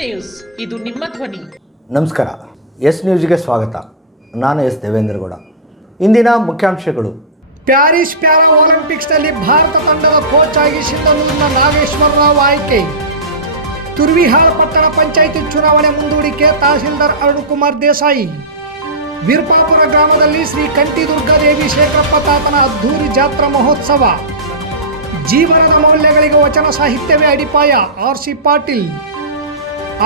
News. ಇದು ನಿಮ್ಮ ಧ್ವನಿ. ನಮಸ್ಕಾರ. ಎಸ್ ನ್ಯೂಸ್ಗೆ ಸ್ವಾಗತ. ನಾನು ಎಸ್ ದೇವೇಂದ್ರಗೌಡ ಇಂದಿನ ಮುಖ್ಯಾಂಶಗಳು. ಪ್ಯಾರಿಸ್ ಪ್ಯಾರಾ ಒಲಿಂಪಿಕ್ಸ್ನಲ್ಲಿ ಭಾರತ ತಂಡದ ಕೋಚ್ ಆಗಿ ಸಿಂಧನೂರಿನ ನಾಗೇಶ್ವರ ರಾವ್ ಆಯ್ಕೆ. ತುರ್ವಿಹಾಳ್ ಪಟ್ಟಣ ಪಂಚಾಯಿತಿ ಚುನಾವಣೆ ಮುಂದೂಡಿಕೆ ತಹಸೀಲ್ದಾರ್ ಅರುಣಕುಮಾರ್ ದೇಸಾಯಿ. ವಿರ್ಪಾಪುರ ಗ್ರಾಮದಲ್ಲಿ ಶ್ರೀ ಕಂಠಿ ದುರ್ಗಾದೇವಿ ಶೇಖರಪ್ಪ ತಾತನ ಅದ್ಧೂರಿ ಜಾತ್ರಾ ಮಹೋತ್ಸವ. ಜೀವನದ ಮೌಲ್ಯಗಳಿಗೆ ವಚನ ಸಾಹಿತ್ಯವೇ ಅಡಿಪಾಯ. R C Patil.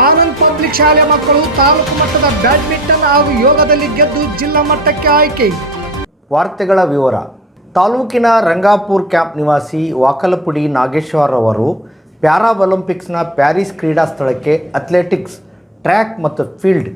Anand public ಶಾಲೆ ಮಕ್ಕಳು ತಾಲೂಕು ಮಟ್ಟದ ಬ್ಯಾಡ್ಮಿಂಟನ್ ಹಾಗೂ ಯೋಗದಲ್ಲಿ ಗೆದ್ದು ಜಿಲ್ಲಾ ಮಟ್ಟಕ್ಕೆ ಆಯ್ಕೆ. ವಾರ್ತೆಗಳ ವಿವರ. ತಾಲೂಕಿನ ರಂಗಾಪುರ್ ಕ್ಯಾಂಪ್ ನಿವಾಸಿ ವಾಕಲಪುಡಿ ನಾಗೇಶ್ವರ್ ಅವರು ಪ್ಯಾರಾ ಒಲಿಂಪಿಕ್ಸ್ನ ಪ್ಯಾರಿಸ್ ಕ್ರೀಡಾ ಸ್ಥಳಕ್ಕೆ ಅಥ್ಲೆಟಿಕ್ಸ್, ಟ್ರ್ಯಾಕ್ ಮತ್ತು ಫೀಲ್ಡ್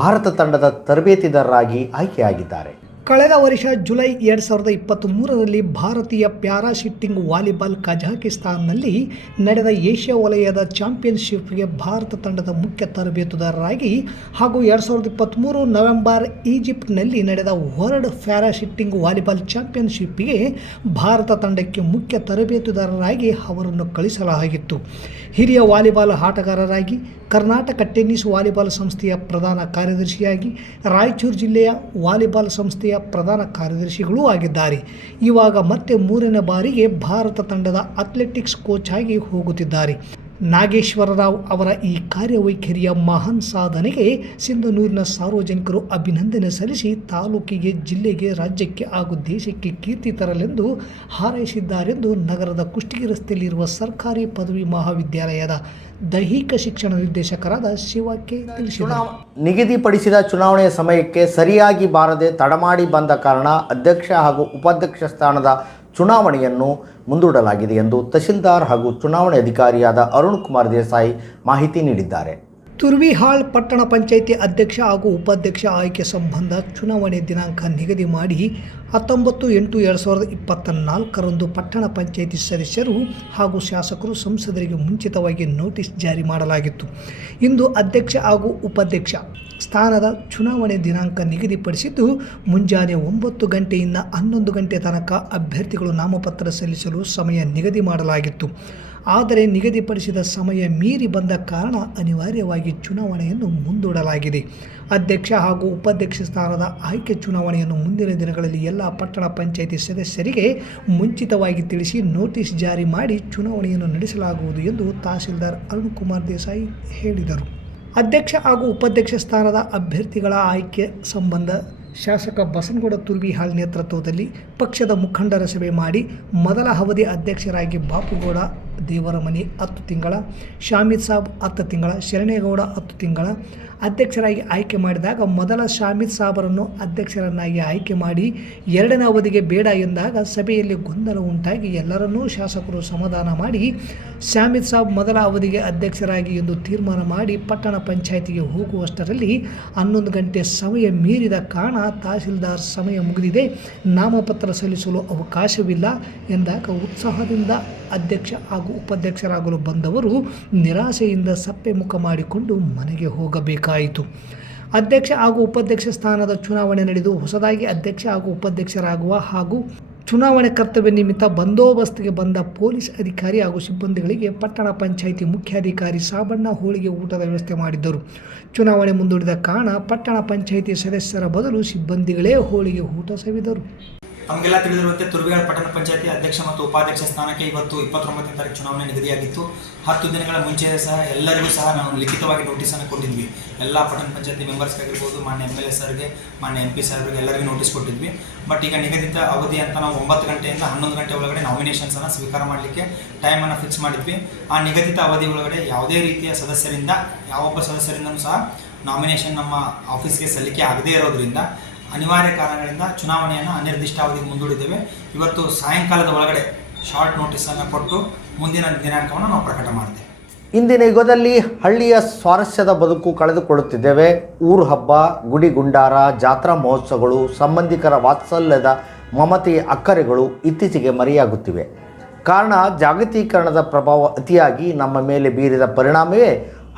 ಭಾರತ ತಂಡದ ತರಬೇತಿದಾರರಾಗಿ ಆಯ್ಕೆಯಾಗಿದ್ದಾರೆ. ಕಳೆದ ವರ್ಷ ಜುಲೈ ಎರಡು ಸಾವಿರದ ಇಪ್ಪತ್ತ್ ಮೂರರಲ್ಲಿ ಭಾರತೀಯ ಪ್ಯಾರಾ ಶಿಟ್ಟಿಂಗ್ ವಾಲಿಬಾಲ್ ಕಜಾಕಿಸ್ತಾನ್ನಲ್ಲಿ ನಡೆದ ಏಷ್ಯಾ ವಲಯದ ಚಾಂಪಿಯನ್ಶಿಪ್ಗೆ ಭಾರತ ತಂಡದ ಮುಖ್ಯ ತರಬೇತುದಾರರಾಗಿ ಹಾಗೂ ಎರಡು ಸಾವಿರದ ಇಪ್ಪತ್ತ್ಮೂರು ನವೆಂಬರ್ ಈಜಿಪ್ಟ್ನಲ್ಲಿ ನಡೆದ ವರ್ಲ್ಡ್ ಪ್ಯಾರಾ ಶಿಟ್ಟಿಂಗ್ ವಾಲಿಬಾಲ್ ಚಾಂಪಿಯನ್ಶಿಪ್ಗೆ ಭಾರತ ತಂಡಕ್ಕೆ ಮುಖ್ಯ ತರಬೇತುದಾರರಾಗಿ ಅವರನ್ನು ಕಳಿಸಲಾಗಿತ್ತು. ಹಿರಿಯ ವಾಲಿಬಾಲ್ ಆಟಗಾರರಾಗಿ, ಕರ್ನಾಟಕ ಟೆನ್ನಿಸ್ ವಾಲಿಬಾಲ್ ಸಂಸ್ಥೆಯ ಪ್ರಧಾನ ಕಾರ್ಯದರ್ಶಿಯಾಗಿ, ರಾಯಚೂರು ಜಿಲ್ಲೆಯ ವಾಲಿಬಾಲ್ ಸಂಸ್ಥೆಯ ಪ್ರಧಾನ ಕಾರ್ಯದರ್ಶಿಗಳೂ ಆಗಿದ್ದಾರೆ. ಇವಾಗ ಮತ್ತೆ ಮೂರನೇ ಬಾರಿಗೆ ಭಾರತ ತಂಡದ ಅಥ್ಲೆಟಿಕ್ಸ್ ಕೋಚ್ ಆಗಿ ಹೋಗುತ್ತಿದ್ದಾರೆ. ನಾಗೇಶ್ವರರಾವ್ ಅವರ ಈ ಕಾರ್ಯವೈಖರಿಯ ಮಹಾನ್ ಸಾಧನೆಗೆ ಸಿಂಧನೂರಿನ ಸಾರ್ವಜನಿಕರು ಅಭಿನಂದನೆ ಸಲ್ಲಿಸಿ ತಾಲೂಕಿಗೆ, ಜಿಲ್ಲೆಗೆ, ರಾಜ್ಯಕ್ಕೆ ಹಾಗೂ ದೇಶಕ್ಕೆ ಕೀರ್ತಿ ತರಲೆಂದು ಹಾರೈಸಿದ್ದಾರೆಂದು ನಗರದ ಕುಷ್ಟಗಿ ರಸ್ತೆಯಲ್ಲಿರುವ ಸರ್ಕಾರಿ ಪದವಿ ಮಹಾವಿದ್ಯಾಲಯದ ದೈಹಿಕ ಶಿಕ್ಷಣ ನಿರ್ದೇಶಕರಾದ ಶಿವಕ್ಕೆ ತಿಳಿಸಿದರು. ನಿಗದಿಪಡಿಸಿದ ಚುನಾವಣೆಯ ಸಮಯಕ್ಕೆ ಸರಿಯಾಗಿ ಬಾರದೆ ತಡಮಾಡಿ ಬಂದ ಕಾರಣ ಅಧ್ಯಕ್ಷ ಹಾಗೂ ಉಪಾಧ್ಯಕ್ಷ ಸ್ಥಾನದ ಚುನಾವಣೆಯನ್ನು ಮುಂದೂಡಲಾಗಿದೆ ಎಂದು ತಹಶೀಲ್ದಾರ್ ಹಾಗೂ ಚುನಾವಣೆ ಅಧಿಕಾರಿಯಾದ ಅರುಣ್ ಕುಮಾರ್ ದೇಸಾಯಿ ಮಾಹಿತಿ ನೀಡಿದ್ದಾರೆ. ತುರ್ವಿಹಾಳ್ ಪಟ್ಟಣ ಪಂಚಾಯಿತಿ ಅಧ್ಯಕ್ಷ ಹಾಗೂ ಉಪಾಧ್ಯಕ್ಷ ಆಯ್ಕೆ ಸಂಬಂಧ ಚುನಾವಣೆ ದಿನಾಂಕ ನಿಗದಿ ಮಾಡಿ ಹತ್ತೊಂಬತ್ತು ಎಂಟು ಎರಡು ಸಾವಿರದ ಇಪ್ಪತ್ತ ನಾಲ್ಕರಂದು ಪಟ್ಟಣ ಪಂಚಾಯಿತಿ ಸದಸ್ಯರು ಹಾಗೂ ಶಾಸಕರು ಸಂಸದರಿಗೆ ಮುಂಚಿತವಾಗಿ ನೋಟಿಸ್ ಜಾರಿ ಮಾಡಲಾಗಿತ್ತು. ಇಂದು ಅಧ್ಯಕ್ಷ ಹಾಗೂ ಉಪಾಧ್ಯಕ್ಷ ಸ್ಥಾನದ ಚುನಾವಣೆ ದಿನಾಂಕ ನಿಗದಿಪಡಿಸಿದ್ದು, ಮುಂಜಾನೆ ಒಂಬತ್ತು ಗಂಟೆಯಿಂದ ಹನ್ನೊಂದು ಗಂಟೆ ತನಕ ಅಭ್ಯರ್ಥಿಗಳು ನಾಮಪತ್ರ ಸಲ್ಲಿಸಲು ಸಮಯ ನಿಗದಿ ಮಾಡಲಾಗಿತ್ತು. ಆದರೆ ನಿಗದಿಪಡಿಸಿದ ಸಮಯ ಮೀರಿ ಬಂದ ಕಾರಣ ಅನಿವಾರ್ಯವಾಗಿ ಚುನಾವಣೆಯನ್ನು ಮುಂದೂಡಲಾಗಿದೆ. ಅಧ್ಯಕ್ಷ ಹಾಗೂ ಉಪಾಧ್ಯಕ್ಷ ಸ್ಥಾನದ ಆಯ್ಕೆ ಚುನಾವಣೆಯನ್ನು ಮುಂದಿನ ದಿನಗಳಲ್ಲಿ ಎಲ್ಲ ಪಟ್ಟಣ ಪಂಚಾಯಿತಿ ಸದಸ್ಯರಿಗೆ ಮುಂಚಿತವಾಗಿ ತಿಳಿಸಿ ನೋಟಿಸ್ ಜಾರಿ ಮಾಡಿ ಚುನಾವಣೆಯನ್ನು ನಡೆಸಲಾಗುವುದು ಎಂದು ತಹಸೀಲ್ದಾರ್ ಅರುಣ್ ಕುಮಾರ್ ದೇಸಾಯಿ ಹೇಳಿದರು. ಅಧ್ಯಕ್ಷ ಹಾಗೂ ಉಪಾಧ್ಯಕ್ಷ ಸ್ಥಾನದ ಅಭ್ಯರ್ಥಿಗಳ ಆಯ್ಕೆ ಸಂಬಂಧ ಶಾಸಕ ಬಸನಗೌಡ ತುರ್ವಿಹಾಳ್ ನೇತೃತ್ವದಲ್ಲಿ ಪಕ್ಷದ ಮುಖಂಡರ ಸಭೆ ಮಾಡಿ ಮೊದಲ ಅವಧಿ ಅಧ್ಯಕ್ಷರಾಗಿ ಬಾಪುಗೌಡ ದೇವರಮನಿ ಹತ್ತು ತಿಂಗಳ, ಶಾಮಿತ್ ಸಾಬ್ ಹತ್ತು ತಿಂಗಳ, ಶರಣೇಗೌಡ ಹತ್ತು ತಿಂಗಳ. ಅಧ್ಯಕ್ಷರಾಗಿ ಆಯ್ಕೆ ಮಾಡಿದಾಗ ಮೊದಲ ಶಾಮಿತ್ ಸಾಬರನ್ನು ಅಧ್ಯಕ್ಷರನ್ನಾಗಿ ಆಯ್ಕೆ ಮಾಡಿ ಎರಡನೇ ಅವಧಿಗೆ ಬೇಡ ಎಂದಾಗ ಸಭೆಯಲ್ಲಿ ಗೊಂದಲ ಉಂಟಾಗಿ ಎಲ್ಲರನ್ನೂ ಶಾಸಕರು ಸಮಾಧಾನ ಮಾಡಿ ಶಾಮಿತ್ ಸಾಬ್ ಮೊದಲ ಅವಧಿಗೆ ಅಧ್ಯಕ್ಷರಾಗಿ ಎಂದು ತೀರ್ಮಾನ ಮಾಡಿ ಪಟ್ಟಣ ಪಂಚಾಯಿತಿಗೆ ಹೋಗುವಷ್ಟರಲ್ಲಿ ಹನ್ನೊಂದು ಗಂಟೆ ಸಮಯ ಮೀರಿದ ಕಾರಣ ತಹಸೀಲ್ದಾರ್ ಸಮಯ ಮುಗಿದಿದೆ. ನಾಮಪತ್ರ ಸಲ್ಲಿಸಲು ಅವಕಾಶವಿಲ್ಲ ಎಂದಾಗ ಉತ್ಸಾಹದಿಂದ ಅಧ್ಯಕ್ಷ ಹಾಗೂ ಉಪಾಧ್ಯಕ್ಷರಾಗಲು ಬಂದವರು ನಿರಾಸೆಯಿಂದ ಸಪ್ಪೆ ಮುಖ ಮಾಡಿಕೊಂಡು ಮನೆಗೆ ಹೋಗಬೇಕಾಯಿತು. ಅಧ್ಯಕ್ಷ ಹಾಗೂ ಉಪಾಧ್ಯಕ್ಷ ಸ್ಥಾನದ ಚುನಾವಣೆ ನಡೆದು ಹೊಸದಾಗಿ ಅಧ್ಯಕ್ಷ ಹಾಗೂ ಉಪಾಧ್ಯಕ್ಷರಾಗುವ ಹಾಗೂ ಚುನಾವಣೆ ಕರ್ತವ್ಯ ನಿಮಿತ್ತ ಬಂದೋಬಸ್ತ್ಗೆ ಬಂದ ಪೊಲೀಸ್ ಅಧಿಕಾರಿ ಹಾಗೂ ಸಿಬ್ಬಂದಿಗಳಿಗೆ ಪಟ್ಟಣ ಪಂಚಾಯಿತಿ ಮುಖ್ಯಾಧಿಕಾರಿ ಸಾಬಣ್ಣ ಹೋಳಿಗೆ ಊಟದ ವ್ಯವಸ್ಥೆ ಮಾಡಿದ್ದರು. ಚುನಾವಣೆ ಮುಂದೂಡಿದ ಕಾರಣ ಪಟ್ಟಣ ಪಂಚಾಯಿತಿ ಸದಸ್ಯರ ಬದಲು ಸಿಬ್ಬಂದಿಗಳೇ ಹೋಳಿಗೆ ಊಟ ಸವಿದರು. ತಮಗೆಲ್ಲ ತಿಳಿದಿರುವಂತೆ ತುರ್ವಿಯಾಳ್ ಪಟ್ಟಣ ಪಂಚಾಯತಿ ಅಧ್ಯಕ್ಷ ಮತ್ತು ಉಪಾಧ್ಯಕ್ಷ ಸ್ಥಾನಕ್ಕೆ ಇವತ್ತು ಇಪ್ಪತ್ತೊಂಬತ್ತನೇ ತಾರೀಕು ಚುನಾವಣೆ ನಿಗದಿಯಾಗಿತ್ತು. ಹತ್ತು ದಿನಗಳ ಮುಂಚೆ ಸಹ ಎಲ್ಲರಿಗೂ ಸಹ ನಾವು ಲಿಖಿತವಾಗಿ ನೋಟಿಸನ್ನು ಕೊಟ್ಟಿದ್ವಿ. ಎಲ್ಲ ಪಟ್ಟಣ ಪಂಚಾಯತಿ ಮೆಂಬರ್ಸ್ಗಾಗಿರ್ಬೋದು ಮಾನ್ಯ ಎಂ ಎಲ್ ಎ ಸರ್ಗೆ, ಮಾನ್ಯ ಎಂ ಪಿ ಸರ್ಗೆ ಎಲ್ಲರಿಗೂ ನೋಟಿಸ್ ಕೊಟ್ಟಿದ್ವಿ. ಬಟ್ ಈಗ ನಿಗದಿತ ಅವಧಿ ಅಂತ ನಾವು ಒಂಬತ್ತು ಗಂಟೆಯಿಂದ ಹನ್ನೊಂದು ಗಂಟೆ ಒಳಗಡೆ ನಾಮಿನೇಷನ್ಸನ್ನು ಸ್ವೀಕಾರ ಮಾಡಲಿಕ್ಕೆ ಟೈಮನ್ನು ಫಿಕ್ಸ್ ಮಾಡಿದ್ವಿ. ಆ ನಿಗದಿತ ಅವಧಿ ಒಳಗಡೆ ಯಾವುದೇ ರೀತಿಯ ಸದಸ್ಯರಿಂದ, ಯಾವೊಬ್ಬ ಸದಸ್ಯರಿಂದನೂ ಸಹ ನಾಮಿನೇಷನ್ ನಮ್ಮ ಆಫೀಸ್ಗೆ ಸಲ್ಲಿಕೆ ಆಗದೇ ಇರೋದ್ರಿಂದ ಅನಿವಾರ್ಯ ಕಾರಣಗಳಿಂದ ಚುನಾವಣೆಯನ್ನು ಅನಿರ್ದಿಷ್ಟಾವಧಿಗೆ ಮುಂದೂಡಿದ್ದೇವೆ. ಇವತ್ತು ಸಾಯಂಕಾಲದ ಒಳಗಡೆ ಶಾರ್ಟ್ ನೋಟಿಸನ್ನು ಕೊಟ್ಟು ಮುಂದಿನ ದಿನಾಂಕವನ್ನು ನಾವು ಪ್ರಕಟ ಮಾಡ್ತೇವೆ. ಇಂದಿನ ಯುಗದಲ್ಲಿ ಹಳ್ಳಿಯ ಸ್ವಾರಸ್ಯದ ಬದುಕು ಕಳೆದುಕೊಳ್ಳುತ್ತಿದ್ದೇವೆ. ಊರು ಹಬ್ಬ, ಗುಡಿ ಗುಂಡಾರ, ಜಾತ್ರಾ ಮಹೋತ್ಸವಗಳು, ಸಂಬಂಧಿಕರ ವಾತ್ಸಲ್ಯದ ಮಮತೆಯ ಅಕ್ಕರೆಗಳು ಇತ್ತೀಚೆಗೆ ಮರೆಯಾಗುತ್ತಿವೆ. ಕಾರಣ ಜಾಗತೀಕರಣದ ಪ್ರಭಾವ ಅತಿಯಾಗಿ ನಮ್ಮ ಮೇಲೆ ಬೀರಿದ ಪರಿಣಾಮವೇ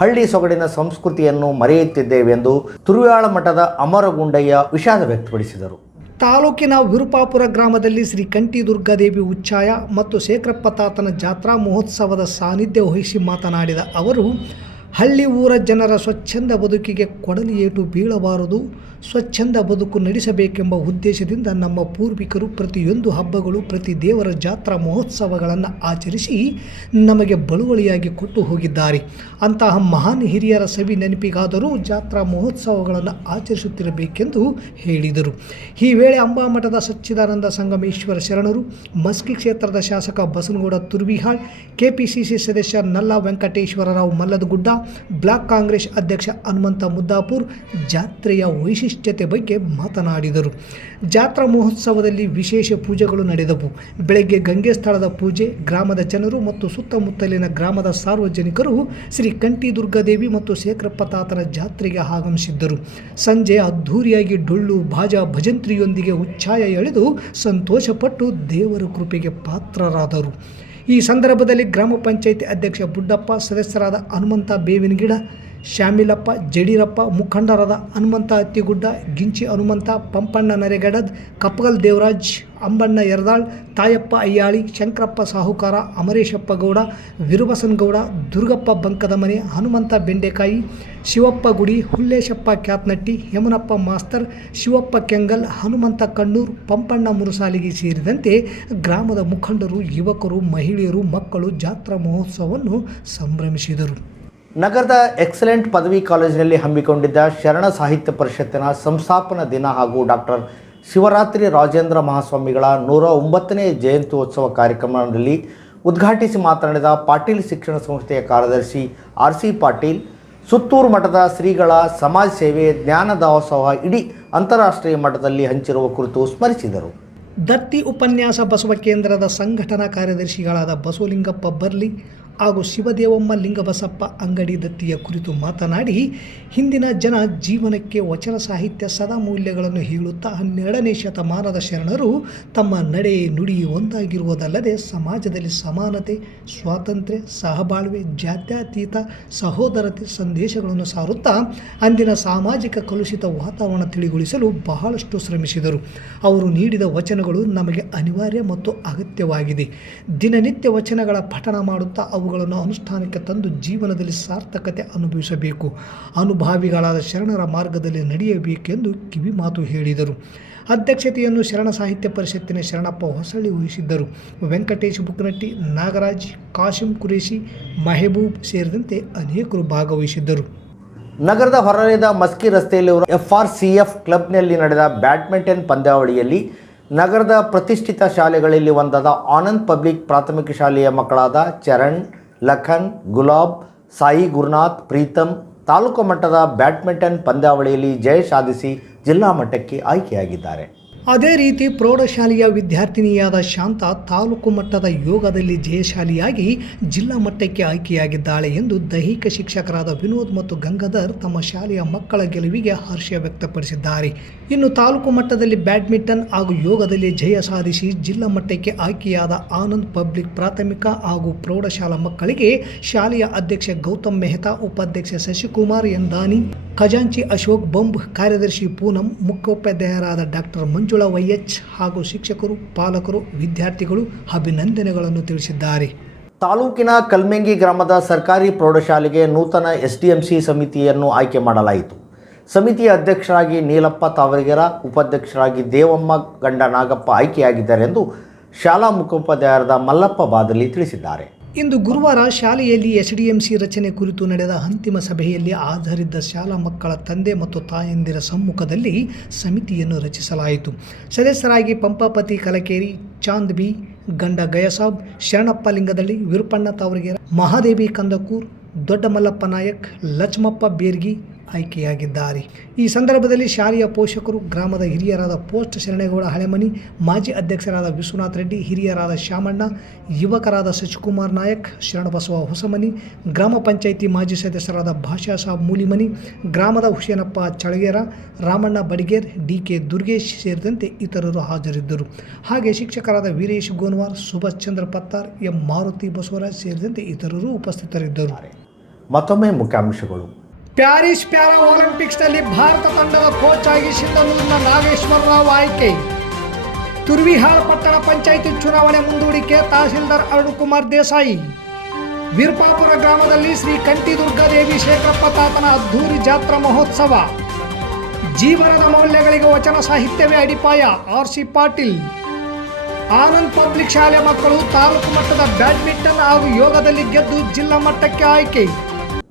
ಹಳ್ಳಿ ಸೊಗಡಿನ ಸಂಸ್ಕೃತಿಯನ್ನು ಮರೆಯುತ್ತಿದ್ದೇವೆ ಎಂದು ತುರುವಾಳ ಮಠದ ಅಮರಗುಂಡಯ್ಯ ವಿಷಾದ ವ್ಯಕ್ತಪಡಿಸಿದರು. ತಾಲೂಕಿನ ವಿರುಪಾಪುರ ಗ್ರಾಮದಲ್ಲಿ ಶ್ರೀ ಕಂಠಿ ದುರ್ಗಾದೇವಿ ಉಚ್ಚಾಯ ಮತ್ತು ಶೇಖರಪ್ಪ ತಾತನ ಜಾತ್ರಾ ಮಹೋತ್ಸವದ ಸಾನ್ನಿಧ್ಯ ವಹಿಸಿ ಮಾತನಾಡಿದ ಅವರು ಹಳ್ಳಿ ಊರ ಜನರ ಸ್ವಚ್ಛಂದ ಬದುಕಿಗೆ ಕೊಡಲಿ ಏಟು ಬೀಳಬಾರದು. ಸ್ವಚ್ಛಂದ ಬದುಕು ನಡೆಸಬೇಕೆಂಬ ಉದ್ದೇಶದಿಂದ ನಮ್ಮ ಪೂರ್ವಿಕರು ಪ್ರತಿಯೊಂದು ಹಬ್ಬಗಳು, ಪ್ರತಿ ದೇವರ ಜಾತ್ರಾ ಮಹೋತ್ಸವಗಳನ್ನು ಆಚರಿಸಿ ನಮಗೆ ಬಳುವಳಿಯಾಗಿ ಕೊಟ್ಟು ಹೋಗಿದ್ದಾರೆ. ಅಂತಹ ಮಹಾನ್ ಹಿರಿಯರ ಸವಿ ನೆನಪಿಗಾದರೂ ಜಾತ್ರಾ ಮಹೋತ್ಸವಗಳನ್ನು ಆಚರಿಸುತ್ತಿರಬೇಕೆಂದು ಹೇಳಿದರು. ಈ ವೇಳೆ ಅಂಬಾಮಠದ ಸಚ್ಚಿದಾನಂದ ಸಂಗಮೇಶ್ವರ ಶರಣರು, ಮಸ್ಕಿ ಕ್ಷೇತ್ರದ ಶಾಸಕ ಬಸನಗೌಡ ತುರ್ವಿಹಾಳ್, ಕೆಪಿಸಿಸಿ ಸದಸ್ಯ ನಲ್ಲಾ ವೆಂಕಟೇಶ್ವರರಾವ್ ಮಲ್ಲದಗುಡ್ಡ ಬ್ಲಾಕ್ ಕಾಂಗ್ರೆಸ್ ಅಧ್ಯಕ್ಷ ಹನುಮಂತ ಮುದ್ದಾಪುರ್ ಜಾತ್ರೆಯ ವೈಶಿಷ್ಟ್ಯತೆ ಬಗ್ಗೆ ಮಾತನಾಡಿದರು. ಜಾತ್ರಾ ಮಹೋತ್ಸವದಲ್ಲಿ ವಿಶೇಷ ಪೂಜೆಗಳು ನಡೆದವು. ಬೆಳಗ್ಗೆ ಗಂಗೆ ಸ್ಥಳದ ಪೂಜೆ, ಗ್ರಾಮದ ಜನರು ಮತ್ತು ಸುತ್ತಮುತ್ತಲಿನ ಗ್ರಾಮದ ಸಾರ್ವಜನಿಕರು ಶ್ರೀ ಕಂಠಿ ದುರ್ಗಾದೇವಿ ಮತ್ತು ಶೇಖರಪ್ಪ ತಾತನ ಜಾತ್ರೆಗೆ ಆಗಮಿಸಿದ್ದರು. ಸಂಜೆ ಅದ್ಧೂರಿಯಾಗಿ ಡೊಳ್ಳು ಬಾಜಾ ಭಜಂತ್ರಿಯೊಂದಿಗೆ ಉಚ್ಛಾಯ ಎಳೆದು ಸಂತೋಷಪಟ್ಟು ದೇವರ ಕೃಪೆಗೆ ಪಾತ್ರರಾದರು. ಈ ಸಂದರ್ಭದಲ್ಲಿ ಗ್ರಾಮ ಪಂಚಾಯಿತಿ ಅಧ್ಯಕ್ಷ ಬುಡ್ಡಪ್ಪ ಸದಸ್ಯರಾದ ಹನುಮಂತ ಬೇವಿನಗಿಡ ಶ್ಯಾಮಿಲಪ್ಪ, ಜಡೀರಪ್ಪ, ಮುಖಂಡರಾದ ಹನುಮಂತ ಹತ್ತಿಗುಡ್ಡ, ಗಿಂಚಿ ಹನುಮಂತ, ಪಂಪಣ್ಣ ನರೆಗಡದ್, ಕಪ್ಪಗಲ್ ದೇವರಾಜ್, ಅಂಬಣ್ಣ ಯರದಾಳ್, ತಾಯಪ್ಪ ಅಯ್ಯಾಳಿ, ಶಂಕರಪ್ಪ ಸಾಹುಕಾರ, ಅಮರೇಶಪ್ಪ ಗೌಡ ವಿರುಬಸನಗೌಡ ದುರ್ಗಪ್ಪ ಬಂಕದ ಮನೆ, ಹನುಮಂತ ಬೆಂಡೆಕಾಯಿ, ಶಿವಪ್ಪ ಗುಡಿ, ಹುಲ್ಲೇಶಪ್ಪ ಕ್ಯಾತ್ನಟ್ಟಿ ಯಮನಪ್ಪ ಮಾಸ್ತರ್, ಶಿವಪ್ಪ ಕೆಂಗಲ್, ಹನುಮಂತ ಕಣ್ಣೂರ್, ಪಂಪಣ್ಣ ಮುರುಸಾಲಿಗೆ ಸೇರಿದಂತೆ ಗ್ರಾಮದ ಮುಖಂಡರು, ಯುವಕರು, ಮಹಿಳೆಯರು, ಮಕ್ಕಳು ಜಾತ್ರಾ ಮಹೋತ್ಸವವನ್ನು ಸಂಭ್ರಮಿಸಿದರು. ನಗರದ ಎಕ್ಸಲೆಂಟ್ ಪದವಿ ಕಾಲೇಜಿನಲ್ಲಿ ಹಮ್ಮಿಕೊಂಡಿದ್ದ ಶರಣ ಸಾಹಿತ್ಯ ಪರಿಷತ್ತಿನ ಸಂಸ್ಥಾಪನಾ ದಿನ ಹಾಗೂ ಡಾಕ್ಟರ್ ಶಿವರಾತ್ರಿ ರಾಜೇಂದ್ರ ಮಹಾಸ್ವಾಮಿಗಳ ನೂರ ಒಂಬತ್ತನೇ ಜಯಂತ್ಯೋತ್ಸವ ಕಾರ್ಯಕ್ರಮದಲ್ಲಿ ಉದ್ಘಾಟಿಸಿ ಮಾತನಾಡಿದ ಪಾಟೀಲ್ ಶಿಕ್ಷಣ ಸಂಸ್ಥೆಯ ಕಾರ್ಯದರ್ಶಿ ಆರ್ ಸಿ ಪಾಟೀಲ್, ಸುತ್ತೂರು ಮಠದ ಶ್ರೀಗಳ ಸಮಾಜ ಸೇವೆ, ಜ್ಞಾನ ದಾಸೋಹ ಇಡೀ ಅಂತಾರಾಷ್ಟ್ರೀಯ ಮಠದಲ್ಲಿ ಹಂಚಿರುವ ಕುರಿತು ಸ್ಮರಿಸಿದರು. ದತ್ತಿ ಉಪನ್ಯಾಸ ಬಸವ ಕೇಂದ್ರದ ಸಂಘಟನಾ ಕಾರ್ಯದರ್ಶಿಗಳಾದ ಬಸವಲಿಂಗಪ್ಪ ಬರ್ಲಿ ಹಾಗೂ ಶಿವದೇವಮ್ಮ ಲಿಂಗಬಸಪ್ಪ ಅಂಗಡಿ ದತ್ತಿಯ ಕುರಿತು ಮಾತನಾಡಿ, ಹಿಂದಿನ ಜನ ಜೀವನಕ್ಕೆ ವಚನ ಸಾಹಿತ್ಯ ಸದಾ ಮೌಲ್ಯಗಳನ್ನು ಹೇಳುತ್ತಾ ಹನ್ನೆರಡನೇ ಶತಮಾನದ ಶರಣರು ತಮ್ಮ ನಡೆ ನುಡಿ ಒಂದಾಗಿರುವುದಲ್ಲದೆ ಸಮಾಜದಲ್ಲಿ ಸಮಾನತೆ, ಸ್ವಾತಂತ್ರ್ಯ, ಸಹಬಾಳ್ವೆ, ಜಾತ್ಯತೀತ, ಸಹೋದರತೆ ಸಂದೇಶಗಳನ್ನು ಸಾರುತ್ತಾ ಅಂದಿನ ಸಾಮಾಜಿಕ ಕಲುಷಿತ ವಾತಾವರಣ ತಿಳಿಗೊಳಿಸಲು ಬಹಳಷ್ಟು ಶ್ರಮಿಸಿದರು. ಅವರು ನೀಡಿದ ವಚನಗಳು ನಮಗೆ ಅನಿವಾರ್ಯ ಮತ್ತು ಅಗತ್ಯವಾಗಿದೆ. ದಿನನಿತ್ಯ ವಚನಗಳ ಪಠಣ ಮಾಡುತ್ತಾ ಅವುಗಳನ್ನು ಅನುಷ್ಠಾನಕ್ಕೆ ತಂದು ಜೀವನದಲ್ಲಿ ಸಾರ್ಥಕತೆ ಅನುಭವಿಸಬೇಕು. ಅನುಭಾವಿಗಳಾದ ಶರಣರ ಮಾರ್ಗದಲ್ಲಿ ನಡೆಯಬೇಕೆಂದು ಕಿವಿ ಮಾತು ಹೇಳಿದರು. ಅಧ್ಯಕ್ಷತೆಯನ್ನು ಶರಣ ಸಾಹಿತ್ಯ ಪರಿಷತ್ತಿನ ಶರಣಪ್ಪ ಹೊಸಳ್ಳಿ ವಹಿಸಿದ್ದರು. ವೆಂಕಟೇಶ್ ಬುಕ್ನಟ್ಟಿ, ನಾಗರಾಜ್, ಕಾಶಿಂ ಕುರೇಶಿ, ಮೆಹಬೂಬ್ ಸೇರಿದಂತೆ ಅನೇಕರು ಭಾಗವಹಿಸಿದ್ದರು. ನಗರದ ಹೊರವಲಯದ ಮಸ್ಕಿ ರಸ್ತೆಯಲ್ಲಿರುವ ಎಫ್ ಆರ್ ಸಿ ಎಫ್ ಕ್ಲಬ್ನಲ್ಲಿ ನಡೆದ ಬ್ಯಾಡ್ಮಿಂಟನ್ ಪಂದ್ಯಾವಳಿಯಲ್ಲಿ ನಗರದ ಪ್ರತಿಷ್ಠಿತ ಶಾಲೆಗಳಲ್ಲಿ ಒಂದಾದ ಆನಂದ್ ಪಬ್ಲಿಕ್ ಪ್ರಾಥಮಿಕ ಶಾಲೆಯ ಮಕ್ಕಳಾದ ಚರಣ್, ಲಖನ್, ಗುಲಾಬ್, ಸಾಯಿ ಗುರುನಾಥ್ ಪ್ರೀತಮ್ ತಾಲೂಕು ಮಟ್ಟದ ಬ್ಯಾಡ್ಮಿಂಟನ್ ಪಂದ್ಯಾವಳಿಯಲ್ಲಿ ಜಯ ಸಾಧಿಸಿ ಜಿಲ್ಲಾ ಮಟ್ಟಕ್ಕೆ ಆಯ್ಕೆಯಾಗಿದ್ದಾರೆ. ಅದೇ ರೀತಿ ಪ್ರೌಢಶಾಲೆಯ ವಿದ್ಯಾರ್ಥಿನಿಯಾದ ಶಾಂತ ತಾಲೂಕು ಮಟ್ಟದ ಯೋಗದಲ್ಲಿ ಜಯಶಾಲಿಯಾಗಿ ಜಿಲ್ಲಾ ಮಟ್ಟಕ್ಕೆ ಆಯ್ಕೆಯಾಗಿದ್ದಾಳೆ ಎಂದು ದೈಹಿಕ ಶಿಕ್ಷಕರಾದ ವಿನೋದ್ ಮತ್ತು ಗಂಗಾಧರ್ ತಮ್ಮ ಶಾಲೆಯ ಮಕ್ಕಳ ಗೆಲುವಿಗೆ ಹರ್ಷ ವ್ಯಕ್ತಪಡಿಸಿದ್ದಾರೆ. ಇನ್ನು ತಾಲೂಕು ಮಟ್ಟದಲ್ಲಿ ಬ್ಯಾಡ್ಮಿಂಟನ್ ಹಾಗೂ ಯೋಗದಲ್ಲಿ ಜಯ ಸಾಧಿಸಿ ಜಿಲ್ಲಾ ಮಟ್ಟಕ್ಕೆ ಆಯ್ಕೆಯಾದ ಆನಂದ್ ಪಬ್ಲಿಕ್ ಪ್ರಾಥಮಿಕ ಹಾಗೂ ಪ್ರೌಢಶಾಲಾ ಮಕ್ಕಳಿಗೆ ಶಾಲೆಯ ಅಧ್ಯಕ್ಷ ಗೌತಮ್ ಮೆಹ್ತಾ, ಉಪಾಧ್ಯಕ್ಷ ಶಶಿಕುಮಾರ್ ಎಂದಾನಿ. ಖಜಾಂಚಿ ಅಶೋಕ್ ಬಂಬ್ ಕಾರ್ಯದರ್ಶಿ ಪೂನಂ ಮುಖ್ಯೋಪಾಧ್ಯಾಯರಾದ ಡಾಕ್ಟರ್ ಮಂಜುಳಾ ವೈಎಚ್ ಹಾಗೂ ಶಿಕ್ಷಕರು, ಪಾಲಕರು, ವಿದ್ಯಾರ್ಥಿಗಳು ಅಭಿನಂದನೆಗಳನ್ನು ತಿಳಿಸಿದ್ದಾರೆ. ತಾಲೂಕಿನ ಕಲ್ಮೆಂಗಿ ಗ್ರಾಮದ ಸರ್ಕಾರಿ ಪ್ರೌಢಶಾಲೆಗೆ ನೂತನ ಎಸ್ ಸಮಿತಿಯನ್ನು ಆಯ್ಕೆ ಮಾಡಲಾಯಿತು. ಸಮಿತಿಯ ಅಧ್ಯಕ್ಷರಾಗಿ ನೀಲಪ್ಪ ತಾವರಿಗೆರ, ಉಪಾಧ್ಯಕ್ಷರಾಗಿ ದೇವಮ್ಮ ಗಂಡ ನಾಗಪ್ಪ ಆಯ್ಕೆಯಾಗಿದ್ದಾರೆ ಎಂದು ಶಾಲಾ ಮುಖೋಪಾಧ್ಯಾಯರಾದ ಮಲ್ಲಪ್ಪ ಬಾದಲಿ ತಿಳಿಸಿದ್ದಾರೆ. ಇಂದು ಗುರುವಾರ ಶಾಲೆಯಲ್ಲಿ ಎಸ್ಡಿಎಂಸಿ ರಚನೆ ಕುರಿತು ನಡೆದ ಅಂತಿಮ ಸಭೆಯಲ್ಲಿ ಆಧರಿದ್ದ ಶಾಲಾ ಮಕ್ಕಳ ತಂದೆ ಮತ್ತು ತಾಯಂದಿರ ಸಮ್ಮುಖದಲ್ಲಿ ಸಮಿತಿಯನ್ನು ರಚಿಸಲಾಯಿತು. ಸದಸ್ಯರಾಗಿ ಪಂಪಾಪತಿ ಕಲಕೇರಿ, ಚಾಂದ್ ಬಿ, ಗಂಡ ಗಯಸಾಬ್, ಶರಣಪ್ಪ ಲಿಂಗದಳ್ಳಿ ವಿರುಪಣ್ಣ ತಾವರಿಗೆರ, ಮಹಾದೇವಿ ಕಂದಕೂರ್, ದೊಡ್ಡಮಲ್ಲಪ್ಪ ನಾಯಕ್, ಲಕ್ಷ್ಮಪ್ಪ ಬೇರ್ಗಿ ಆಯ್ಕೆಯಾಗಿದ್ದಾರೆ. ಈ ಸಂದರ್ಭದಲ್ಲಿ ಶಾಲೆಯ ಪೋಷಕರು, ಗ್ರಾಮದ ಹಿರಿಯರಾದ ಪೋಸ್ಟ್ ಶರಣೇಗೌಡ ಹಳೆಮನಿ, ಮಾಜಿ ಅಧ್ಯಕ್ಷರಾದ ವಿಶ್ವನಾಥ್ ರೆಡ್ಡಿ, ಹಿರಿಯರಾದ ಶಾಮಣ್ಣ ಯುವಕರಾದ ಸಚಿಕುಮಾರ್ ನಾಯಕ್, ಶರಣಬಸವ ಹೊಸಮನಿ, ಗ್ರಾಮ ಪಂಚಾಯಿತಿ ಮಾಜಿ ಸದಸ್ಯರಾದ ಭಾಷಾ ಸಾಬ್ ಮೂಲಿಮನಿ, ಗ್ರಾಮದ ಹುಸೇನಪ್ಪ ಚಳಗೇರ, ರಾಮಣ್ಣ ಬಡಿಗೇರ್ ಡಿ ಕೆ ದುರ್ಗೇಶ್ ಸೇರಿದಂತೆ ಇತರರು ಹಾಜರಿದ್ದರು. ಹಾಗೆ ಶಿಕ್ಷಕರಾದ ವೀರೇಶ್ ಗೋನ್ವಾರ್, ಸುಭಾಷ್ ಚಂದ್ರ ಪತ್ತಾರ್, ಎಂ ಮಾರುತಿ ಬಸವರಾಜ್ ಸೇರಿದಂತೆ ಇತರರು ಉಪಸ್ಥಿತರಿದ್ದರು. ಮತ್ತೊಮ್ಮೆ ಮುಖ್ಯಾಂಶಗಳು. ಪ್ಯಾರಿಸ್ ಪ್ಯಾರಾ ಒಲಿಂಪಿಕ್ಸ್ನಲ್ಲಿ ಭಾರತ ತಂಡದ ಕೋಚ್ ಆಗಿ ನಾಗೇಶ್ವರ ರಾವ್ ಆಯ್ಕೆ. ತುರ್ವಿಹಾಳ ಪಟ್ಟಣ ಪಂಚಾಯಿತಿ ಚುನಾವಣೆ ಮುಂದೂಡಿಕೆ ತಹಸೀಲ್ದಾರ್ ಅರುಣ್ ಕುಮಾರ್ ದೇಸಾಯಿ. ವಿರ್ಪಾಪುರ ಗ್ರಾಮದಲ್ಲಿ ಶ್ರೀ ಕಂಠಿ ದುರ್ಗಾದೇವಿ ಶೇಖರಪ್ಪ ತಾತನ ಅದ್ಧೂರಿ ಜಾತ್ರಾ ಮಹೋತ್ಸವ. ಜೀವನದ ಮೌಲ್ಯಗಳಿಗೆ ವಚನ ಸಾಹಿತ್ಯವೇ ಅಡಿಪಾಯ, R C Patil. Anand public ಶಾಲೆ ಮಕ್ಕಳು ತಾಲೂಕು ಮಟ್ಟದ ಬ್ಯಾಡ್ಮಿಂಟನ್ ಹಾಗೂ ಯೋಗದಲ್ಲಿ ಗೆದ್ದು ಜಿಲ್ಲಾ ಮಟ್ಟಕ್ಕೆ ಆಯ್ಕೆ.